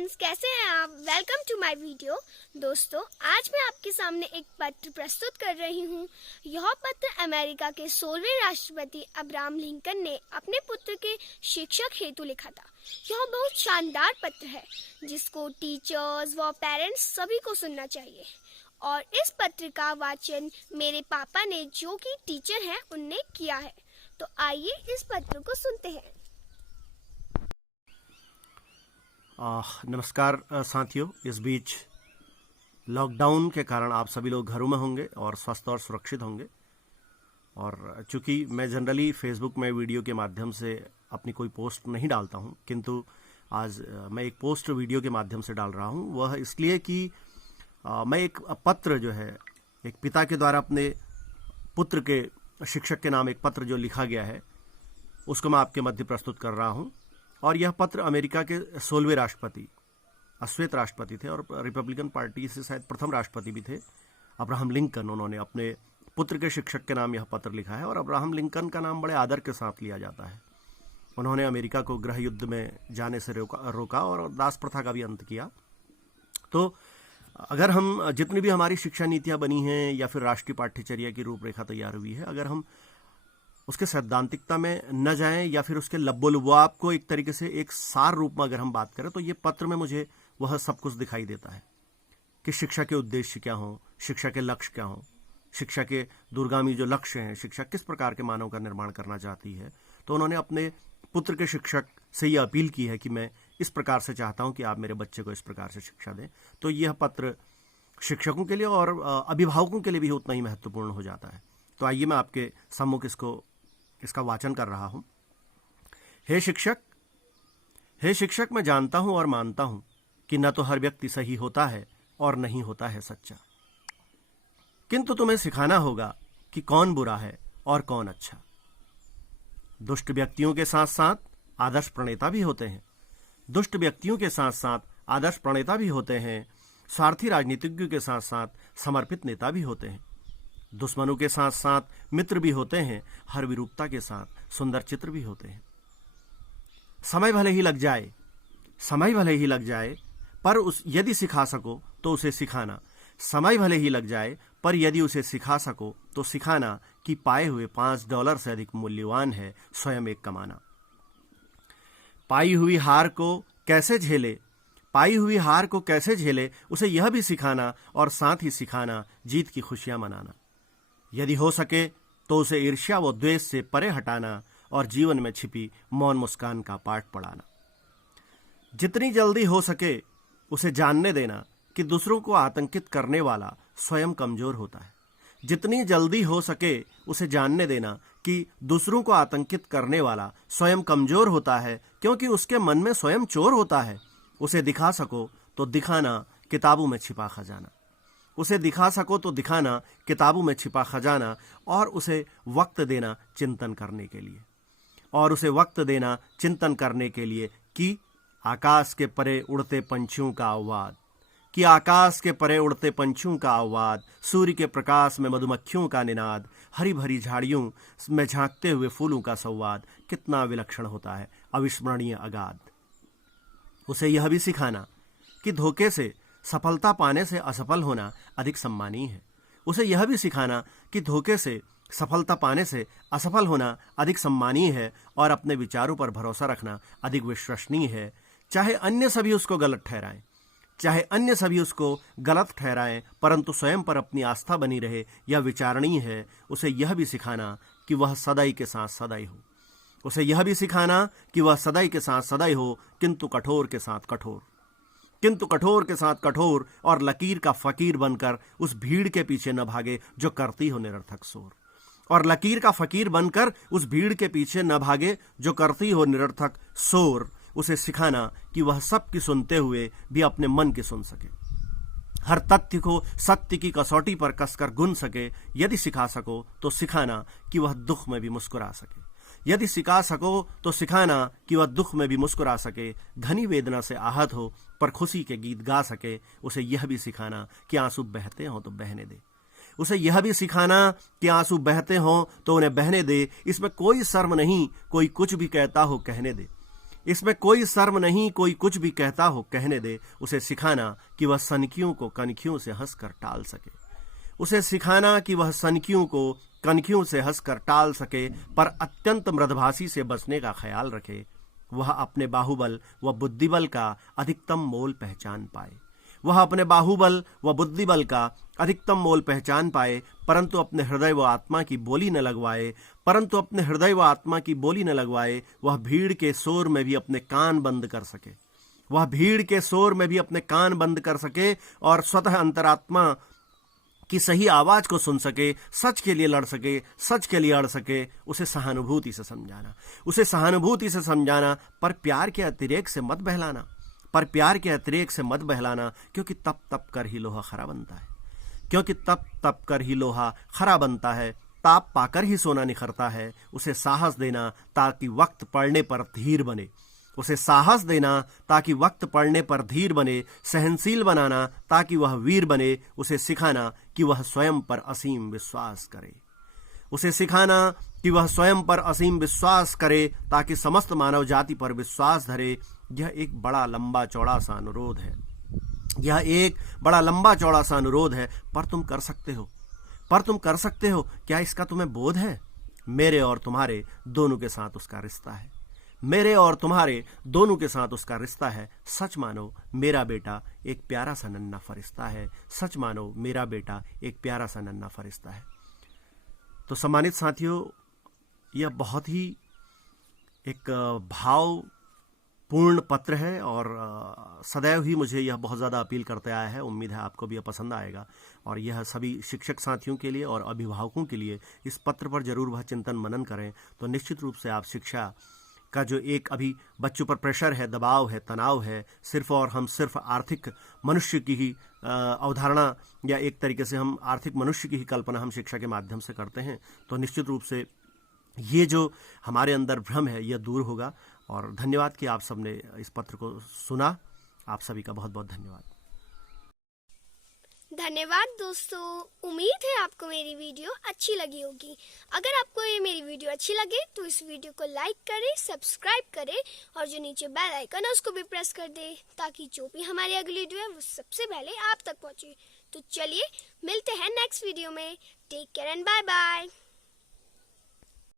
Friends, कैसे हैं आप? Welcome to my video. दोस्तों, आज मैं आपके सामने एक पत्र प्रस्तुत कर रही हूं। यह पत्र अमेरिका के 16वें राष्ट्रपति अब्राहम लिंकन ने अपने पुत्र के शिक्षक हेतु लिखा था। यह बहुत शानदार पत्र है जिसको टीचर्स व पेरेंट्स सभी को सुनना चाहिए। और इस पत्र का वाचन मेरे पापा ने, जो कि टीचर हैं, उनने किया है। तो आइए इस पत्र को सुनते हैं। नमस्कार साथियों। इस बीच लॉकडाउन के कारण आप सभी लोग घरों में होंगे और स्वस्थ और सुरक्षित होंगे। और चूंकि मैं जनरली फेसबुक में वीडियो के माध्यम से अपनी कोई पोस्ट नहीं डालता हूं, किंतु आज मैं एक पोस्ट वीडियो के माध्यम से डाल रहा हूं। वह इसलिए कि मैं एक पत्र जो है, एक पिता के द्वारा अपने पुत्र के शिक्षक के नाम एक पत्र जो लिखा गया है, उसको मैं आपके मध्य प्रस्तुत कर रहा हूं। और यह पत्र अमेरिका के 16वें राष्ट्रपति, अश्वेत राष्ट्रपति थे और रिपब्लिकन पार्टी से शायद प्रथम राष्ट्रपति भी थे, अब्राहम लिंकन। उन्होंने अपने पुत्र के शिक्षक के नाम यह पत्र लिखा है। और अब्राहम लिंकन का नाम बड़े आदर के साथ लिया जाता है। उन्होंने अमेरिका को गृह युद्ध में जाने से रोका और दास प्रथा का भी अंत किया। तो अगर हम जितनी भी हमारी शिक्षा नीतियाँ बनी हैं या फिर राष्ट्रीय पाठ्यचर्या की रूपरेखा तैयार हुई है, अगर हम उसके सैद्धांतिकता में न जाएं या फिर उसके लब्बो-लुबाब को एक तरीके से एक सार रूप में अगर हम बात करें, तो ये पत्र में मुझे वह सब कुछ दिखाई देता है कि शिक्षा के उद्देश्य क्या हों, शिक्षा के लक्ष्य क्या हों, शिक्षा के दूरगामी जो लक्ष्य हैं, शिक्षा किस प्रकार के मानव का निर्माण करना चाहती है। तो उन्होंने अपने पुत्र के शिक्षक से यह अपील की है कि मैं इस प्रकार से चाहता हूं कि आप मेरे बच्चे को इस प्रकार से शिक्षा दें। तो यह पत्र शिक्षकों के लिए और अभिभावकों के लिए भी उतना ही महत्वपूर्ण हो जाता है। तो आइए मैं आपके सम्मुख इसका वाचन कर रहा हूं। हे शिक्षक, मैं जानता हूं और मानता हूं कि न तो हर व्यक्ति सही होता है और नहीं होता है सच्चा, किंतु तुम्हें सिखाना होगा कि कौन बुरा है और कौन अच्छा। दुष्ट व्यक्तियों के साथ साथ आदर्श प्रणेता भी होते हैं। दुष्ट व्यक्तियों के साथ साथ आदर्श प्रणेता भी होते हैं। स्वार्थी राजनीतिज्ञों के साथ साथ समर्पित नेता भी होते हैं। दुश्मनों के साथ साथ मित्र भी होते हैं। हर विरूपता के साथ सुंदर चित्र भी होते हैं। समय भले ही लग जाए पर यदि सिखा सको तो उसे सिखाना। समय भले ही लग जाए पर यदि उसे सिखा सको तो सिखाना कि पाए हुए $5 से अधिक मूल्यवान है स्वयं एक कमाना। पाई हुई हार को कैसे झेले उसे यह भी सिखाना, और साथ ही सिखाना जीत की खुशियां मनाना। यदि हो सके तो उसे ईर्ष्या व द्वेष से परे हटाना और जीवन में छिपी मौन मुस्कान का पाठ पढ़ाना। जितनी जल्दी हो सके उसे जानने देना कि दूसरों को आतंकित करने वाला स्वयं कमजोर होता है। जितनी जल्दी हो सके उसे जानने देना कि दूसरों को आतंकित करने वाला स्वयं कमजोर होता है, क्योंकि उसके मन में स्वयं चोर होता है। उसे दिखा सको तो दिखाना किताबों में छिपा खजाना। और उसे वक्त देना चिंतन करने के लिए कि आकाश के परे उड़ते पंछियों का आवाज, सूर्य के प्रकाश में मधुमक्खियों का निनाद, हरी भरी झाड़ियों में झांकते हुए फूलों का संवाद कितना विलक्षण होता है, अविस्मरणीय अगाध। उसे यह भी सिखाना कि धोखे से सफलता पाने से असफल होना अधिक सम्मानीय है। उसे यह भी सिखाना कि धोखे से सफलता पाने से असफल होना अधिक सम्मानीय है और अपने विचारों पर भरोसा रखना अधिक विश्वसनीय है। चाहे अन्य सभी उसको गलत ठहराएं, परंतु स्वयं पर अपनी आस्था बनी रहे, यह विचारणीय है। उसे यह भी सिखाना कि वह सदाई के साथ सदाई हो, किंतु कठोर के साथ कठोर और लकीर का फकीर बनकर उस भीड़ के पीछे न भागे जो करती हो निरर्थक शोर। उसे सिखाना कि वह सबकी सुनते हुए भी अपने मन की सुन सके, हर तथ्य को सत्य की कसौटी पर कसकर गुन सके। यदि सिखा सको तो सिखाना कि वह दुख में भी मुस्कुरा सके। घनी वेदना से आहत हो पर खुशी के गीत गा सके। उसे यह भी सिखाना कि आंसू बहते हों तो बहने दे। इसमें कोई शर्म नहीं, कोई कुछ भी कहता हो कहने दे। इसमें कोई शर्म नहीं, कोई कुछ भी कहता हो कहने दे। उसे सिखाना कि वह सनकियों को कनखियों से हंसकर टाल सके। उसे सिखाना कि वह सनकियों को कनखियों से हंसकर टाल सके, पर अत्यंत मृदभाषी से बचने का ख्याल रखे। वह अपने बाहुबल व बुद्धिबल का अधिकतम मोल पहचान पाए। वह अपने बाहुबल व बुद्धिबल का अधिकतम मोल पहचान पाए, परंतु अपने हृदय व आत्मा की बोली न लगवाए। वह भीड़ के शोर में भी अपने कान बंद कर सके। और स्वतः अंतरात्मा की सही आवाज को सुन सके, सच के लिए लड़ सके, सच के लिए अड़ सके। उसे सहानुभूति से समझाना, पर प्यार के अतिरेक से मत बहलाना, क्योंकि तप कर ही लोहा खरा बनता है। ताप पाकर ही सोना निखरता है। उसे साहस देना ताकि वक्त पड़ने पर धीर बने। सहनशील बनाना ताकि वह वीर बने। उसे सिखाना कि वह स्वयं पर असीम विश्वास करे ताकि समस्त मानव जाति पर विश्वास धरे। यह एक बड़ा लंबा चौड़ा सा अनुरोध है, पर तुम कर सकते हो। क्या इसका तुम्हें बोध है? मेरे और तुम्हारे दोनों के साथ उसका रिश्ता है। सच मानो मेरा बेटा एक प्यारा सा नन्हा फरिश्ता है। तो सम्मानित साथियों, यह बहुत ही एक भावपूर्ण पत्र है और सदैव ही मुझे यह बहुत ज़्यादा अपील करते आया है। उम्मीद है आपको भी यह पसंद आएगा और यह सभी शिक्षक साथियों के लिए और अभिभावकों के लिए इस पत्र पर जरूर वह चिंतन मनन करें। तो निश्चित रूप से आप शिक्षा का जो एक अभी बच्चों पर प्रेशर है, दबाव है, तनाव है, हम सिर्फ आर्थिक मनुष्य की ही अवधारणा या एक तरीके से हम आर्थिक मनुष्य की ही कल्पना हम शिक्षा के माध्यम से करते हैं, तो निश्चित रूप से ये जो हमारे अंदर भ्रम है यह दूर होगा। और धन्यवाद कि आप सबने इस पत्र को सुना। आप सभी का बहुत बहुत धन्यवाद दोस्तों। उम्मीद है आपको मेरी वीडियो अच्छी लगी होगी। अगर आपको ये मेरी वीडियो अच्छी लगे तो इस वीडियो को लाइक करें, सब्सक्राइब करें और जो नीचे बेल आइकन है उसको भी प्रेस कर दें ताकि जो भी हमारी अगली वीडियो है वो सबसे पहले आप तक पहुंचे। तो चलिए मिलते हैं नेक्स्ट वीडियो में। Take care and bye bye.